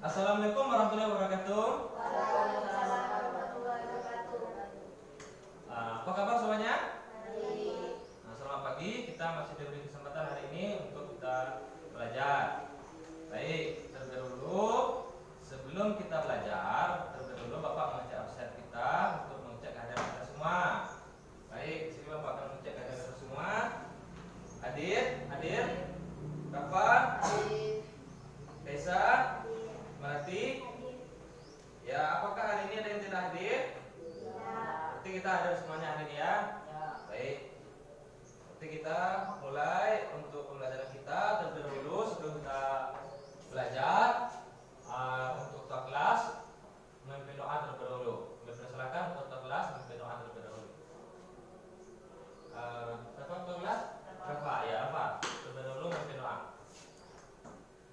Assalamualaikum warahmatullahi wabarakatuh. Waalaikumsalam warahmatullahi wabarakatuh. Apa kabar semuanya? Baik. Selamat pagi. Kita masih diberi kesempatan hari ini untuk kita belajar. Baik, terlebih dahulu sebelum kita belajar, terlebih dahulu Bapak mengecek absen kita untuk mengecek kehadiran kita semua. Baik, sini Bapak akan mengecek kehadiran kita semua. Hadir? Rafa? Desa? Melati? Ya, apakah hari ini ada yang tidak hadir? Berarti kita hadir semuanya hari ini ya. Baik. Berarti kita mulai untuk pembelajaran kita. Terlebih dahulu sebelum kita belajar untuk ketua kelas memimpin doa terlebih dahulu. Silakan untuk ketua kelas memimpin doa terlebih dahulu. Siapa ketua kelas? Rafa, ya Rafa. Terlebih dahulu memimpin doa.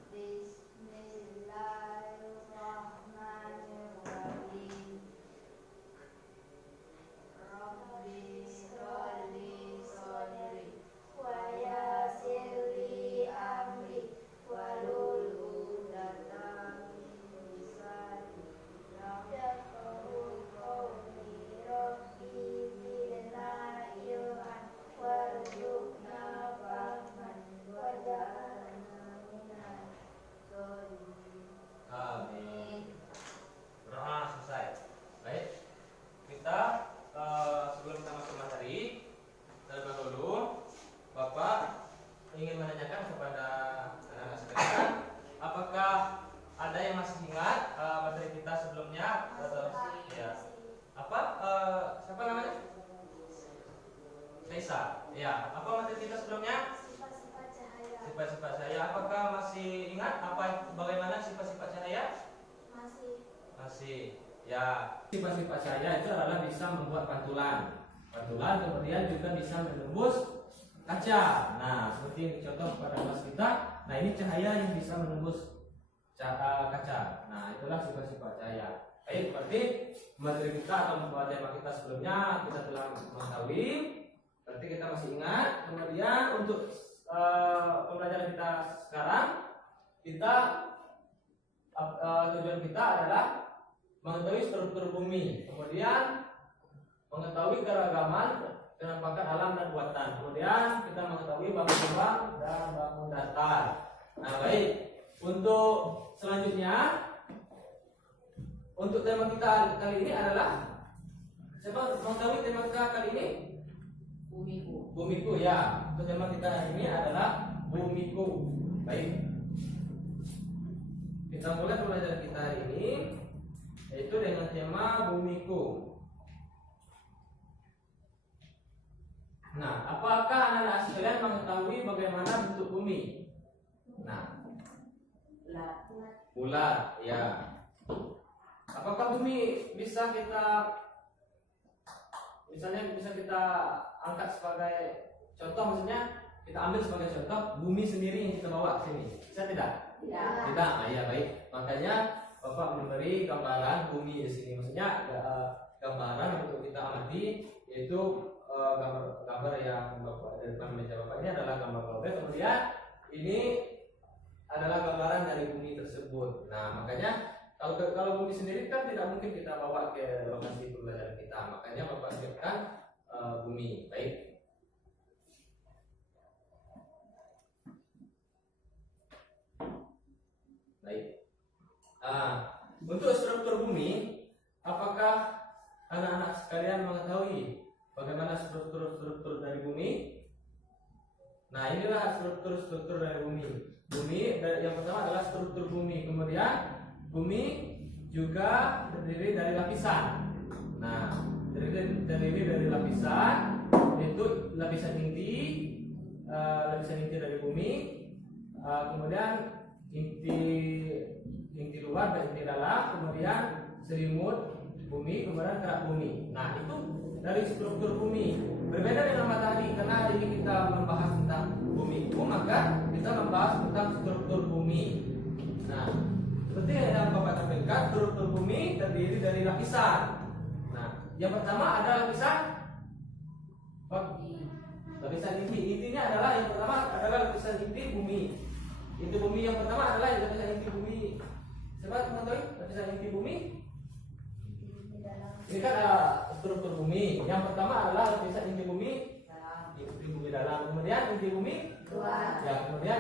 Bismillahirrahmanirrahim. Rabbi sholli sholli wa yassir li amri wahlul 'uqdatam min lisani yafqahu qawli. Rabbi zidna ilman warzuqna fahman waj'alna minal sholihin. Amin. Doa selesai. Baik. Kita sebelum kita masuk materi, terlebih dahulu Bapak ingin menanyakan kepada anak-anak sekalian, apakah ada yang masih ingat materi kita sebelumnya? Ya. Apa? Siapa namanya? Lisa. Ya. Apa materi kita sebelumnya? Sifat-sifat cahaya. Sifat-sifat cahaya. Apakah masih ingat bagaimana sifat-sifat cahaya? Masih. Ya. Sifat-sifat cahaya itu adalah bisa membuat pantulan, kemudian juga bisa menembus kaca. Nah, seperti yang dicontoh pada kelas kita. Nah, ini cahaya yang bisa menembus kaca. Nah, itulah sifat-sifat cahaya. Baik, berarti materi kita atau tema kita sebelumnya kita telah mengetahui. Berarti kita masih ingat. Kemudian untuk pembelajaran kita sekarang, tujuan kita adalah mengetahui struktur bumi, kemudian mengetahui keragaman penampakan alam dan buatan, kemudian kita mengetahui bangun lubang dan bangun datar. Nah, baik, untuk selanjutnya, untuk tema kita kali ini adalah, siapa mengetahui tema kita kali ini? Bumiku ya. Untuk tema kita hari ini adalah bumiku. Baik, kita mulai pembelajaran kita hari ini yaitu dengan tema bumiku. Nah, apakah anak-anak sekalian mengetahui bagaimana bentuk bumi? Nah, bulat, ya. Apakah bumi bisa kita angkat sebagai contoh, maksudnya kita ambil sebagai contoh bumi sendiri yang kita bawa ke sini? Bisa tidak? Tidak. Nah, ya baik. Makanya Bapak memberi gambaran bumi di sini, maksudnya gambaran untuk kita amati, yaitu gambar yang Bapak dari depan meja Bapak ini adalah gambar global, kemudian ini adalah gambaran dari bumi tersebut. Nah, makanya kalau bumi sendiri kan tidak mungkin kita bawa ke lokasi pembelajaran kita, makanya Bapak siapkan bumi. Baik. Untuk struktur bumi, apakah anak-anak sekalian mengetahui bagaimana struktur dari bumi? Nah, inilah struktur dari bumi. Yang pertama adalah struktur bumi. Kemudian bumi juga terdiri dari lapisan. Nah, terdiri dari lapisan, yaitu lapisan inti dari bumi. Kemudian inti luar dan inti dalam, kemudian selimut bumi, kemudian kerak bumi. Nah, itu dari struktur bumi. Berbeda dengan matahari, karena hari ini kita membahas tentang bumi itu, maka kita membahas tentang struktur bumi. Nah, seperti yang Bapak tampilkan, struktur bumi terdiri dari lapisan. Nah, yang pertama ada lapisan inti. Intinya adalah yang pertama adalah lapisan inti bumi. Inti bumi yang pertama adalah lapisan inti bumi Coba teman-teman, lapisan inti bumi. Di dalam. Ini kan struktur bumi. Yang pertama adalah lapisan inti bumi. Inti bumi dalam. Kemudian inti bumi. Luar. Ya, kemudian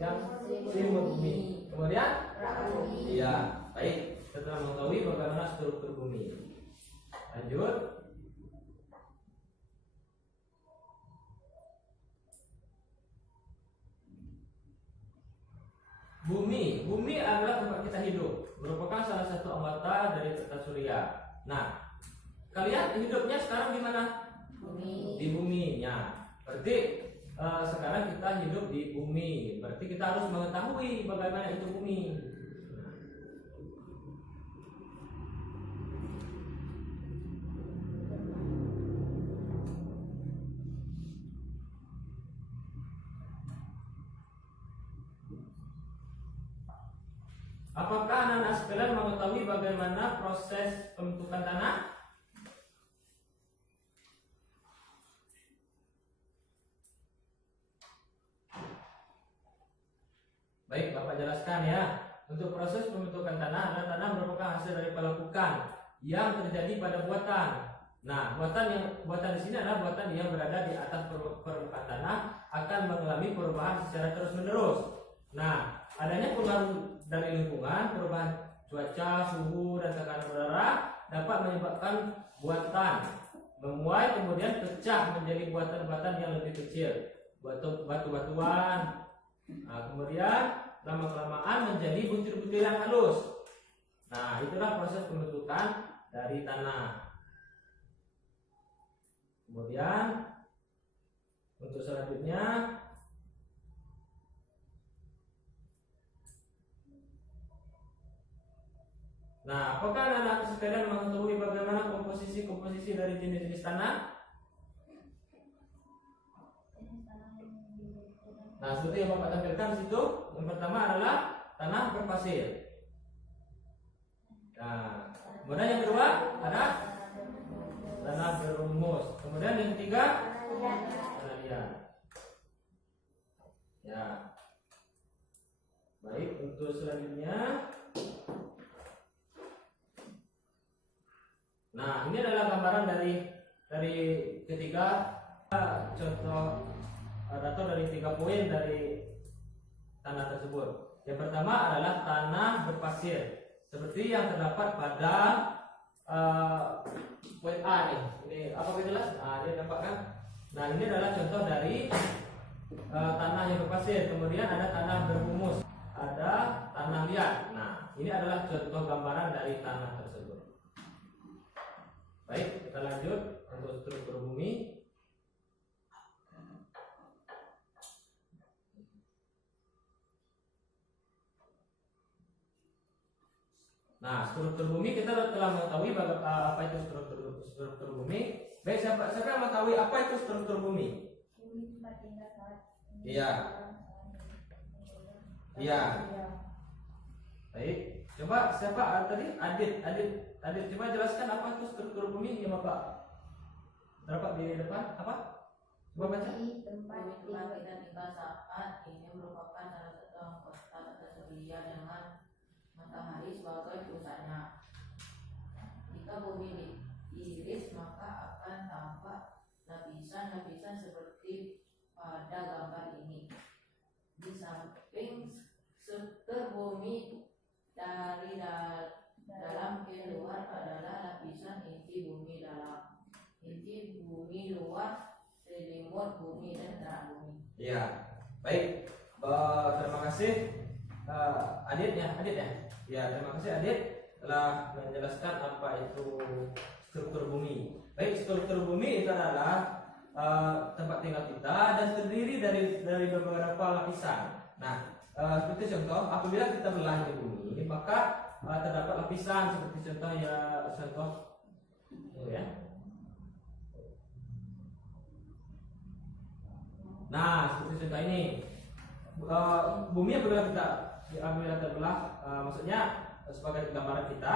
yang selimut bumi. Kemudian. Bumi. Iya, baik. Setelah mengetahui bagaimana struktur bumi, lanjut. Bumi adalah tempat kita hidup, merupakan salah satu anggota dari tata surya. Nah, kalian hidupnya sekarang di mana? Bumi. Di bumi. Ya, berarti sekarang kita hidup di bumi. Berarti kita harus mengetahui bagaimana itu bumi. Apakah anak-anak sekalian mengetahui bagaimana proses pembentukan tanah? Baik, Bapak jelaskan ya. Untuk proses pembentukan tanah adalah tanah merupakan hasil dari pelepukan yang terjadi pada buatan. Nah, buatan di sini adalah buatan yang berada di atas permukaan tanah akan mengalami perubahan secara terus-menerus. Nah, adanya pengaruh dari lingkungan, perubahan cuaca, suhu, dan tekanan udara dapat menyebabkan buatan memuai kemudian pecah menjadi buatan-buatan yang lebih kecil, batu-batuan. Nah, kemudian lama-kelamaan menjadi butir-butiran halus. Nah, itulah proses pembentukan dari tanah. Kemudian untuk selanjutnya, nah, apakah anak-anak sekalian mengetahui bagaimana komposisi dari jenis-jenis tanah? Nah, seperti yang Bapak tampilkan di situ, yang pertama adalah tanah berpasir. Nah, kemudian yang kedua ada tanah berhumus. Kemudian yang ketiga tanah liat. Ya. Baik, untuk selanjutnya. Nah, ini adalah gambaran dari ketiga contoh atau dari 3 poin dari tanah tersebut. Yang pertama adalah tanah berpasir, seperti yang terdapat pada poin A nih. Ini apakah jelas? Nah, dia dapat kan? Nah, ini adalah contoh dari tanah yang berpasir. Kemudian ada tanah berhumus, ada tanah liat. Nah, ini adalah contoh gambaran dari tanah tersebut. Baik, kita lanjut untuk struktur bumi. Nah, struktur bumi kita telah mengetahui apa itu struktur bumi. Baik, siapa yang mengetahui apa itu struktur bumi? Iya. Iya. Baik, coba siapa tadi? Adit, coba jelaskan apa itu struktur bumi yang Bapak dapat di depan apa? Coba baca. Bumi tempat kita tinggal saat ini merupakan salah satu anggota tata surya dengan matahari sebagai pusatnya. Jika bumi diiris maka akan tampak lapisan-lapisan seperti pada gambar ini. Di samping struktur bumi dari dalam ke luar adalah lapisan inti bumi dalam, inti bumi luar, selimut bumi dan terang bumi. Iya, baik. Terima kasih Adit ya. Ya, terima kasih Adit telah menjelaskan apa itu struktur bumi. Baik, struktur bumi itu adalah tempat tinggal kita dan terdiri dari beberapa lapisan. Nah, seperti contoh, apabila kita belah di bumi, maka terdapat lapisan seperti contoh ya. Nah, seperti contoh ini, bumi apabila terbelah, maksudnya sebagai gambaran kita,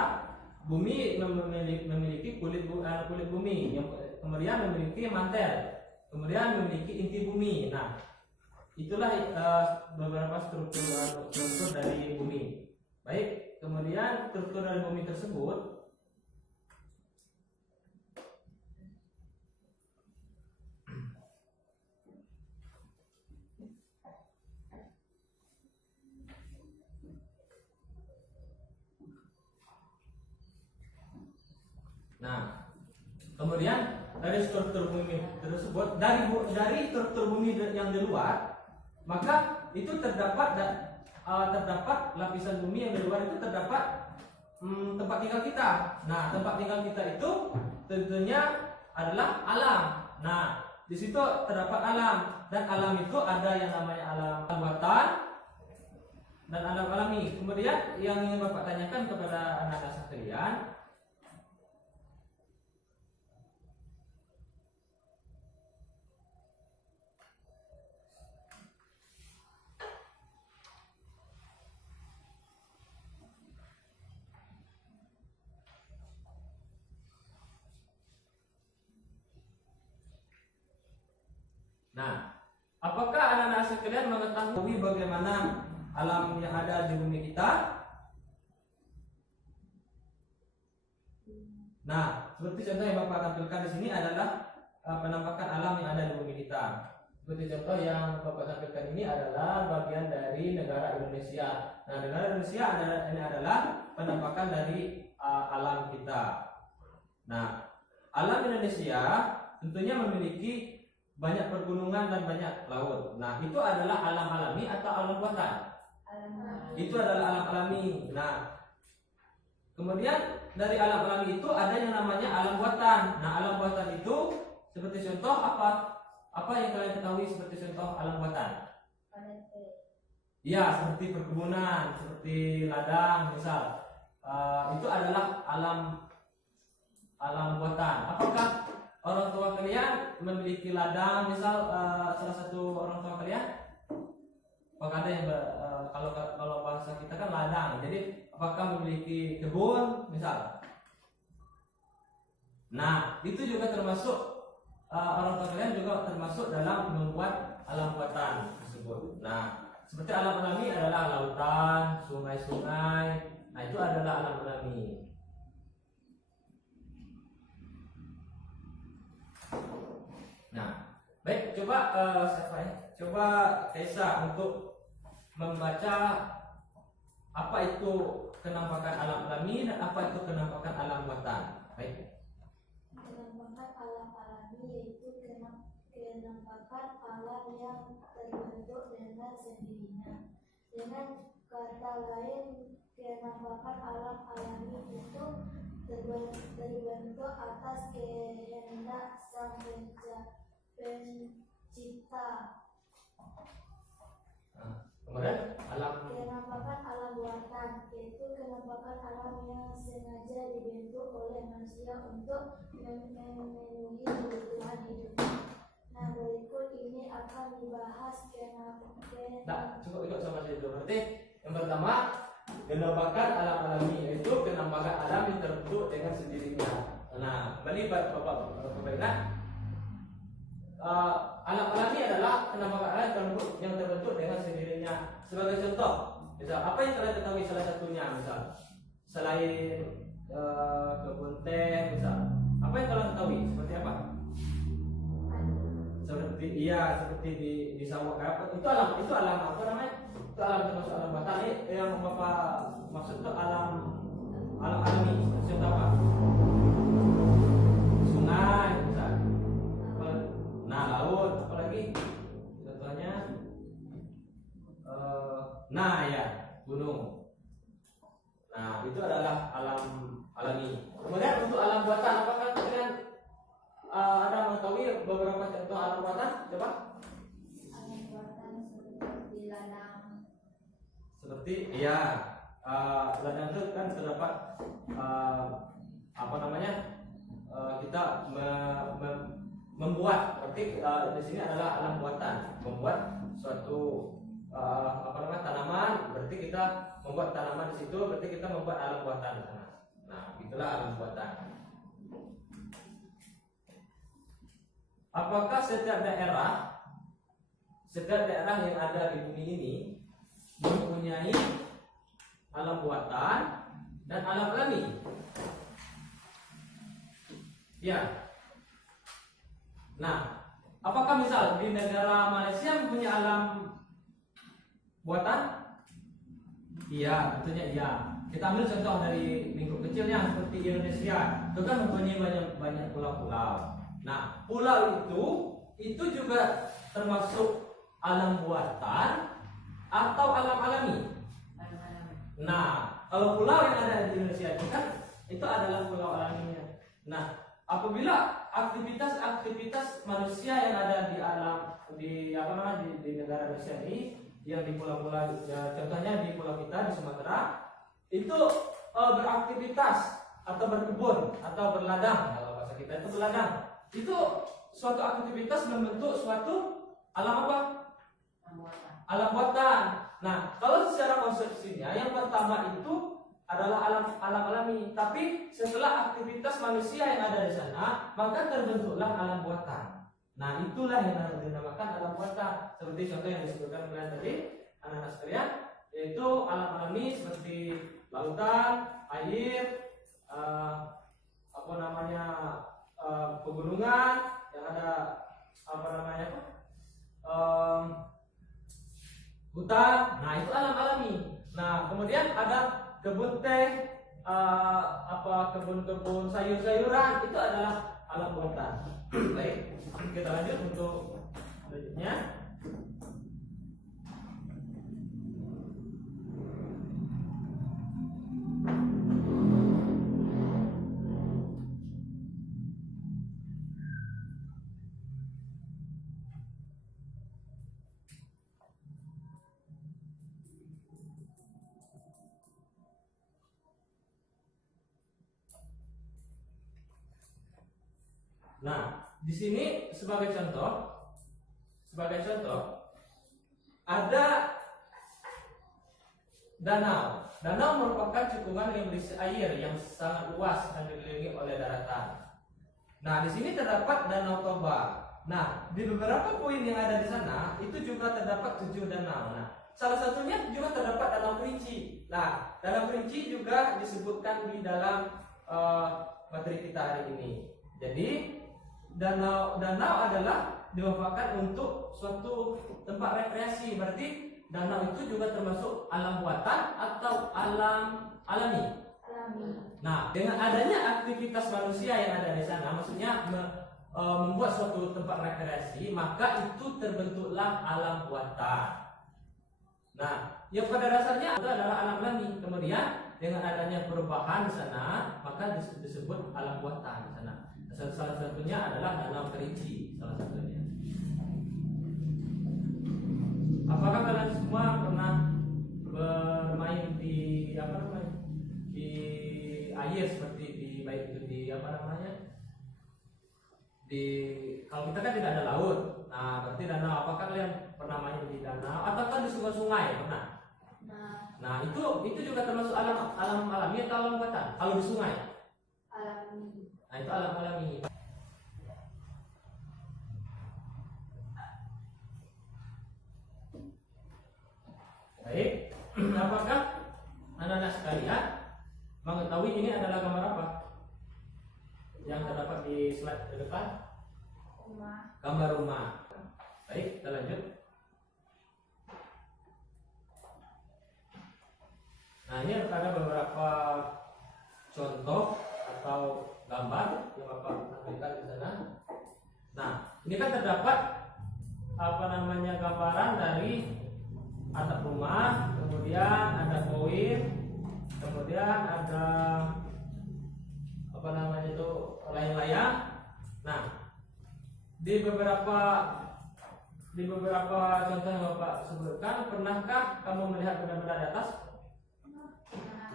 bumi memiliki kulit bumi, yang kemudian memiliki mantel, kemudian memiliki inti bumi. Nah, itulah beberapa struktur dari bumi. Baik. kemudian struktur dari bumi tersebut Nah, kemudian dari struktur bumi tersebut, dari struktur bumi yang di luar, maka itu terdapat lapisan bumi yang di luar itu terdapat tempat tinggal kita. Nah, tempat tinggal kita itu tentunya adalah alam. Nah, di situ terdapat alam, dan alam itu ada yang namanya alam buatan dan alam alami. Kemudian yang ingin Bapak tanyakan kepada anak-anak sekalian, nah, apakah anak-anak sekalian mengetahui bagaimana alam yang ada di bumi kita? Nah, seperti contoh yang Bapak tampilkan di sini adalah penampakan alam yang ada di bumi kita. Seperti contoh yang Bapak tampilkan ini adalah bagian dari negara Indonesia. Nah, negara Indonesia ini adalah penampakan dari alam kita. Nah, alam Indonesia tentunya memiliki banyak pergunungan dan banyak laut. Nah, itu adalah alam alami atau alam buatan? Itu adalah alam alami. Nah, kemudian dari alam alami itu ada yang namanya alam buatan. Nah, alam buatan itu seperti contoh apa? Apa yang kalian ketahui seperti contoh alam buatan? Ya, seperti perkebunan, seperti ladang, misal. Itu adalah alam buatan. Apakah orang tua kalian memiliki ladang, misal salah satu orang tua kalian? Apakah ada yang kalau bahasa kita kan ladang. Jadi apakah memiliki kebun, misal? Nah, itu juga termasuk orang tua kalian juga termasuk dalam membuat alam buatan tersebut. Nah, seperti alam alami adalah lautan, sungai-sungai. Nah, itu adalah alam alami. Nah, baik, coba siapa ya? Coba Kaisa untuk membaca apa itu kenampakan alam alami dan apa itu kenampakan alam buatan. Baik. Kenampakan alam alami yaitu kenampakan alam yang terbentuk dengan sendirinya. Dengan kata lain, kenampakan alam alami itu terbentuk atas kehendak sang pencipta. Kemudian Kenampakan alam buatan yaitu kenampakan alam yang sengaja dibentuk oleh manusia untuk memenuhi kebutuhan hidupnya. Nah, berikut ini akan dibahas Nah, cukup ikut sama saya dulu. Berarti yang pertama, kenampakan alam alami yaitu kenampakan alam yang terbentuk dengan sendirinya. Nah, kembali Bapak ingat, alam alami adalah kenampakan alam yang terbentuk dengan sendirinya. Sebagai contoh, misal apa yang kalian ketahui salah satunya, misal selain kebun teh, misal apa yang kalian ketahui? Seperti apa? Seperti di sawah apa? Itu alam apa namanya? Itu alam termasuk alam buatan. Yang Bapak maksud itu alam alami. Contoh apa? Sungai, misal. Nah, laut, apalagi? Contohnya, gunung. Nah, itu adalah alam alami. Kemudian untuk alam buatan, apakah kalian ada mengetahui beberapa contoh alam buatan? Coba. alam buatan seperti ladang. Seperti, ladang itu kan terdapat kita membuat. Berarti di sini adalah alam buatan, membuat suatu tanaman. Berarti kita membuat tanaman di situ, berarti kita membuat alam buatan. Nah, itulah alam buatan. Apakah setiap daerah yang ada di bumi ini mempunyai alam buatan dan alam alami. Ya. Nah, apakah misal di negara Malaysia punya alam buatan? Iya, tentunya iya. Kita ambil contoh dari lingkup kecilnya seperti Indonesia, itu kan mempunyai banyak pulau-pulau. Nah, pulau itu juga termasuk alam buatan atau alam alami. Nah, kalau pulau yang ada di Indonesia itu kan itu adalah pulau alaminya. Nah, apabila aktivitas manusia yang ada di alam di negara Indonesia ini, yang di pulau-pulau, ya, contohnya di pulau kita di Sumatera, itu beraktivitas atau berkebun atau berladang, kalau bahasa kita itu berladang, itu suatu aktivitas membentuk suatu alam apa? Alam buatan. Nah, kalau secara konsepsinya yang pertama itu adalah alam alami, tapi setelah aktivitas manusia yang ada di sana, maka terbentuklah alam buatan. Nah, itulah yang dinamakan alam buatan. Seperti contoh yang disebutkan kalian tadi, anak-anak sekalian, yaitu alam alami seperti lautan, air, pegunungan yang ada hutan. Nah, itu alam alami. Nah, kemudian ada kebun teh, kebun-kebun sayur-sayuran, itu adalah alam buatan. Baik, kita lanjut untuk selanjutnya. Nah, di sini sebagai contoh ada danau. Danau merupakan cekungan yang berisi air yang sangat luas dan dikelilingi oleh daratan. Nah, di sini terdapat Danau Toba. Nah, di beberapa poin yang ada di sana itu juga terdapat 7 danau. Nah, salah satunya juga terdapat Danau Kerinci. Nah, Danau Kerinci juga disebutkan di dalam materi kita hari ini. Jadi danau adalah dimanfaatkan untuk suatu tempat rekreasi. Berarti danau itu juga termasuk alam buatan atau alam alami. Nah, dengan adanya aktivitas manusia yang ada di sana, maksudnya membuat suatu tempat rekreasi, maka itu terbentuklah alam buatan. Nah, yang pada dasarnya itu adalah alam alami. Kemudian dengan adanya perubahan di sana, maka disebut alam buatan di sana. Salah satunya adalah Danau Kerinci, salah satunya. Apakah kalian semua pernah bermain di di air seperti baik itu kalau kita kan tidak ada laut. Nah, berarti danau. Apakah kalian pernah main di danau atau di sungai-sungai? Pernah? Nah, itu juga termasuk alam alami atau alam buatan? Kalau di sungai? Alami. Nah, itu alam alami. Baik, apakah anak-anak sekalian mengetahui ini adalah gambar apa? Yang terdapat di slide ke depan? Rumah. Gambar rumah. Baik, kita lanjut. Nah, ini ada beberapa contoh atau gambar yang Bapak tampilkan di sana. Nah, ini kan terdapat gambaran dari atap rumah, kemudian ada koin, kemudian ada layang-layang. Nah, di beberapa contoh yang Bapak sebutkan, pernahkah kamu melihat benda-benda di atas?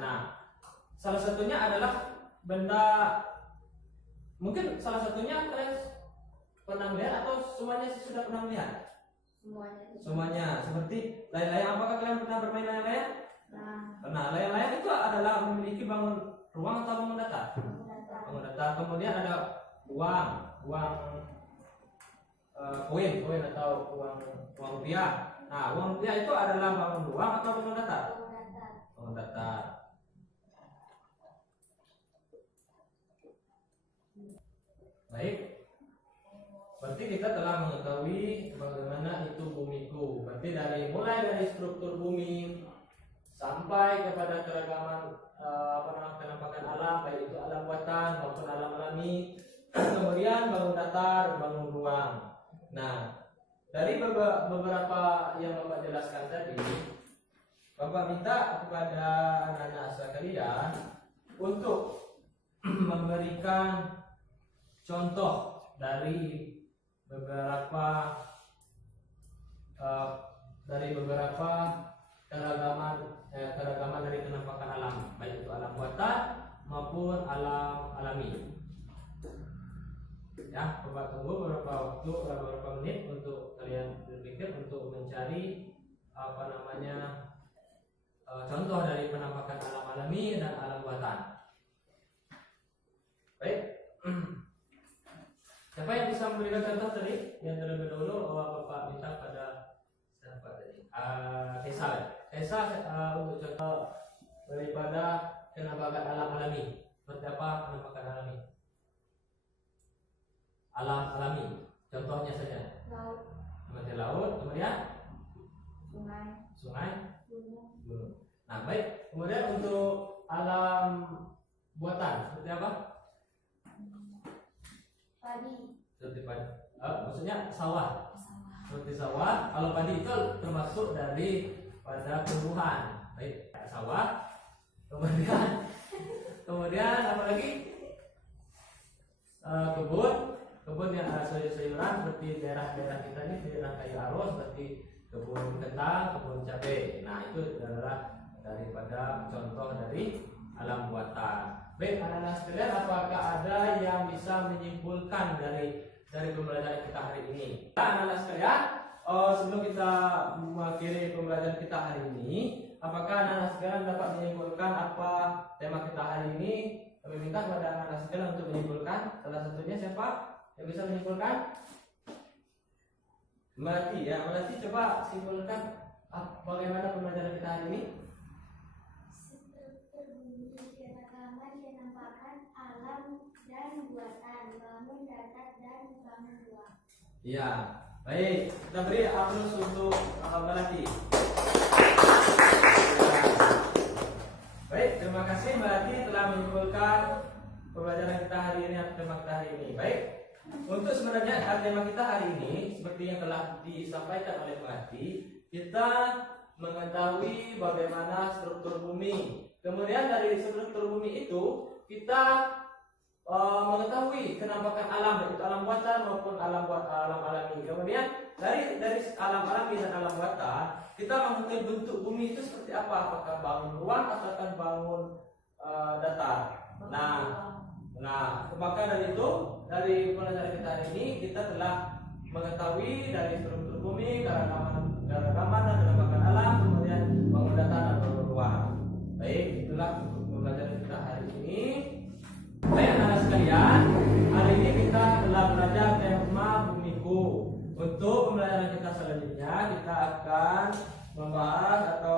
Nah, salah satunya adalah benda, mungkin salah satunya kalian pernah melihat atau semuanya sudah pernah melihat? Semuanya. Seperti layang-layang. Apakah kalian pernah bermain layang-layang? Pernah. Layang-layang itu adalah memiliki bangun ruang atau bangun datar? Bangun datar. Kemudian ada uang koin atau uang rupiah. Nah, uang rupiah itu adalah bangun ruang atau bangun datar? bangun datar. Baik, berarti kita telah mengetahui bagaimana itu bumiku. Berarti mulai dari struktur bumi sampai kepada keragaman penampakan alam, baik itu alam buatan maupun alam alami. Kemudian bangun datar, bangun ruang. Nah, dari beberapa yang Bapak jelaskan tadi, Bapak minta kepada anak-anak sekalian untuk memberikan contoh dari beberapa keragaman dari penampakan alam, baik itu alam buatan maupun alam alami. Ya, Bapak tunggu beberapa menit untuk kalian berpikir untuk mencari contoh dari penampakan alam alami dan alam buatan. Baik. Siapa yang bisa memberikan contoh tadi? Yang terlebih dahulu Bapak minta pada siapa tadi? Esa untuk contoh daripada penampakan alam alami. Seperti apa penampakan alami? Alam alami. Contohnya saja. Laut, Seperti laut, kemudian sungai, gunung. Nah, baik. Kemudian untuk alam buatan seperti apa? padi, Seperti padi. Maksudnya sawah. Seperti sawah. Kalau padi itu termasuk dari pada tumbuhan. Baik, sawah. Kemudian apa lagi? Kebun yang ada sayur-sayuran seperti daerah-daerah kita ini, daerah kayu aro seperti kebun kentang, kebun cabai. Nah, itu adalah daripada contoh dari alam buatan. Baik, anak-anak sekalian, apakah ada yang bisa menyimpulkan dari pembelajaran kita hari ini? Anak-anak sekalian, sebelum kita mengakhiri pembelajaran kita hari ini, apakah anak-anak sekalian dapat menyimpulkan apa tema kita hari ini? Kami minta kepada anak-anak sekalian untuk menyimpulkan. Salah satunya siapa yang bisa menyimpulkan? Melati, ya. Melati, coba simpulkan bagaimana pembelajaran kita hari ini? struktur bumi, keragaman penampakan alam dan buatan, bangun datar dan bangun ruang. Iya, baik. Kita beri aplaus untuk Melati. Baik, terima kasih Melati telah menyimpulkan pembelajaran kita hari ini atau tema kita hari ini. Baik, untuk sebenarnya tema kita hari ini seperti yang telah disampaikan oleh Melati, kita mengetahui bagaimana struktur bumi. Kemudian dari struktur bumi itu kita mengetahui penampakan alam, baik itu alam buatan maupun alam alami. Kemudian dari alam alami dan alam buatan kita mengetahui bentuk bumi itu seperti apa, apakah bangun ruang atau bangun datar. Nah, maka dari itu dari pelajaran kita hari ini kita telah mengetahui dari struktur bumi, keragaman dan penampakan alam, kemudian bangun datar dan bangun ruang. Baik, itulah pembelajaran kita hari ini. Baik anak-anak sekalian, hari ini kita telah belajar tema bumiku. Untuk pembelajaran kita selanjutnya kita akan membahas atau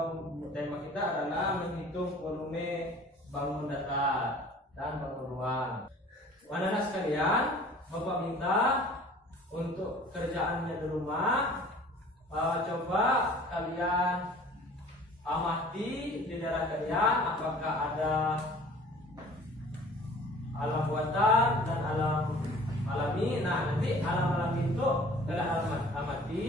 tema kita adalah menghitung volume bangun datar dan bangun ruang. Anak-anak sekalian, Bapak minta untuk kerjaannya di rumah, coba kalian amati di daerah kalian apakah ada alam buatan dan alam alami. Nah, nanti alam alami itu kalian amati,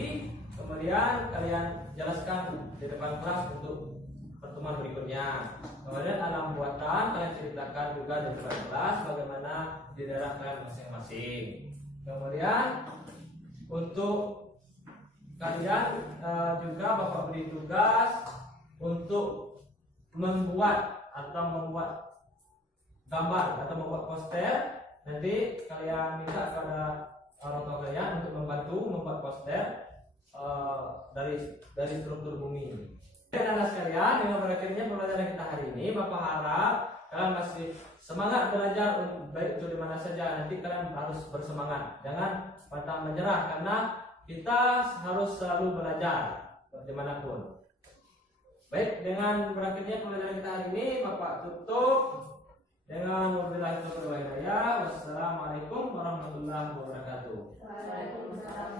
kemudian kalian jelaskan di depan kelas untuk pertemuan berikutnya. Kemudian alam buatan kalian ceritakan juga di depan kelas bagaimana di daerah kalian masing-masing. Kemudian untuk kalian juga Bapak beri tugas untuk membuat gambar atau membuat poster. Nanti kalian minta kepada orang tua kalian untuk membantu membuat poster dari struktur bumi. Anak-anak sekalian, dengan berakhirnya pembelajaran kita hari ini, Bapak harap kalian masih semangat belajar, baik itu di mana saja. Nanti kalian harus bersemangat, jangan pantang menyerah, karena kita harus selalu belajar dimanapun. Baik, dengan berakhirnya pembelajaran kita hari ini, Bapak tutup dengan wabillahi taufiq wal hidayah. Wassalamualaikum warahmatullahi wabarakatuh. Waalaikumsalam